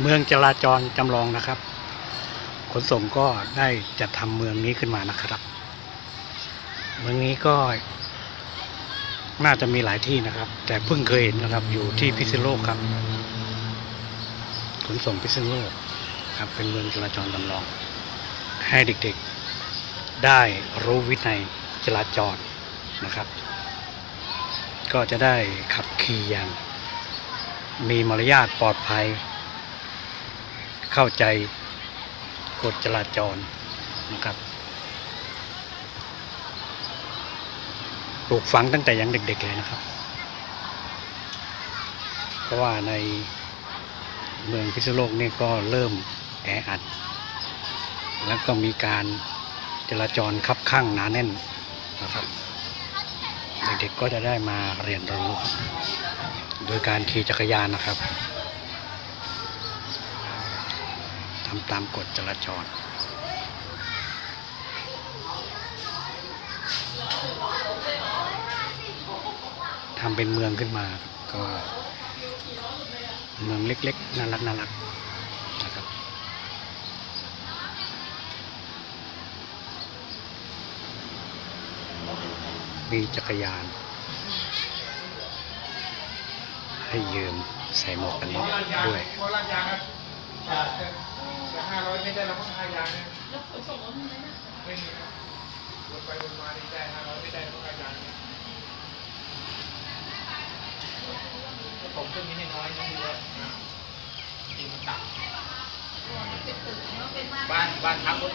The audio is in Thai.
เมืองจราจรจำลองนะครับ ขนส่งก็ได้จัดทำเมืองนี้ขึ้นมานะครับ เมืองนี้ก็น่าจะมีหลายที่นะครับ แต่เพิ่งเคยเห็นนะครับอยู่ที่พิษณุโลกครับ ขนส่งพิษณุโลกครับเป็นเมืองจราจรจำลอง ให้เด็กๆได้รู้วินัยจราจรนะครับ ก็จะได้ขับขี่อย่างมีมารยาทปลอดภัย เข้าใจกฎจราจรนะครับปลูกฝังตั้งแต่ยังเด็ก ๆ เลยนะครับ เพราะว่าในเมืองพิษณุโลกนี่ก็เริ่มแออัด แล้วก็มีการจราจรคับข้างหนาแน่นนะครับ เด็กๆก็จะได้มาเรียนรู้ โดยการขี่จักรยานนะครับ ทำตามกฎจราจรทำเป็นเมืองขึ้นมาก็เมืองเล็กๆ น่ารักน่ารักนะครับมีจักรยาน ให้ยืมใส่หมวกกันน็อกด้วย ไม่ได้เราก็ห้ายางนะแล้วขนส่งรถมีไหมนะไม่มีครับวนไปวนมาได้ห้าร้อยไม่ได้เราก็ห้ายางนะผมเครื่องนี้ให้น้อยต้องดูว่าจริงมันต่ำบ้านบ้านพักรถ